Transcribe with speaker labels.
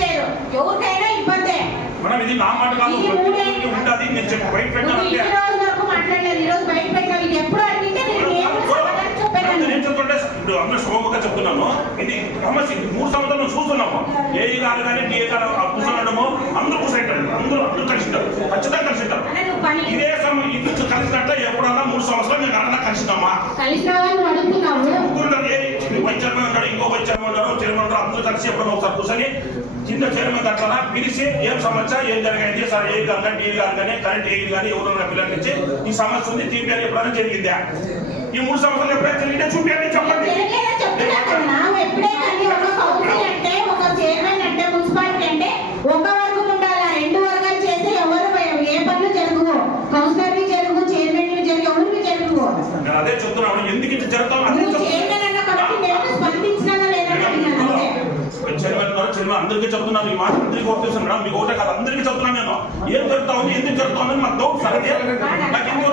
Speaker 1: చేయరు ఎవరికైనా ఇబ్బందే?
Speaker 2: మనం ఇది నా మాట కాదు
Speaker 1: ఈ మూడే-
Speaker 2: ఉంటుంది నేను చెప్పి. బయట
Speaker 1: నువ్వు
Speaker 2: పెట్టాలంటే
Speaker 1: ఇన్ని రోజుల వరకు మాట్లాడలేదు ఈ రోజు బయట పెట్టావు ఇది ఎప్పుడు అడిగితే నేను ఏం సమాధానం చెప్పాను
Speaker 2: నేను చెప్తుంటే ఇప్పుడు అందరూ చెప్తున్నాను. ఇది సమస్య మూడు సంవత్సరాలు చూస్తున్నాము ఏ గారు కానీ డిఏ గారు కూర్చోడము అందరూ కూర్చుంటారు అందరూ అందరూ కలిసింటారు ఖచ్చితంగా
Speaker 1: పని
Speaker 2: ఇదే సమయం ఇది ఎప్పుడన్నా మూడు సంవత్సరాలు నేను అన్నా కలిసినామా?
Speaker 1: కలిసిన వాళ్ళు
Speaker 2: చైర్మన్ అందరూ కలిసి ఎప్పుడన్నా ఒకసారి కూర్చొని కింద చైర్మన్ అట్లా పిలిచి ఏం సమస్య ఏం జరిగింది సార్ ఏ కానీ టీ గారు కానీ కరెంట్ ఏ కానీ ఎవరన్నా పిల్లలు ఇచ్చి ఈ సమస్య ఉంది అని ఎప్పుడైనా జరిగిందా? ఈ మూడు సంవత్సరాలు ఎప్పుడైనా జరిగితే చూపించండి చెప్పండి.
Speaker 1: ఒక కౌన్సిల్ అంటే ఒక చైర్మన్ అంటే మున్సిపాలిటీ అంటే ఒక వర్గం ఉండాలి రెండు వర్గాలు చేస్తే ఎవరు ఏ పనులు జరగవు. కౌన్సిలర్లు జరుగు చైర్మన్లు జరుగు
Speaker 2: అదే చెప్తున్నాను ఎందుకు ఇది జరుగుతాం అందరికీ చెప్తున్నాను ఈ మాట అందరికీ ఒకటేసాను మేడం మీకు ఒకటే కాదు అందరికీ చెప్తున్నాను నేను. ఏం జరుగుతా ఉంది ఎందుకు జరుగుతా ఉంది నాకు డౌట్ సరే నాకు ఎందుకు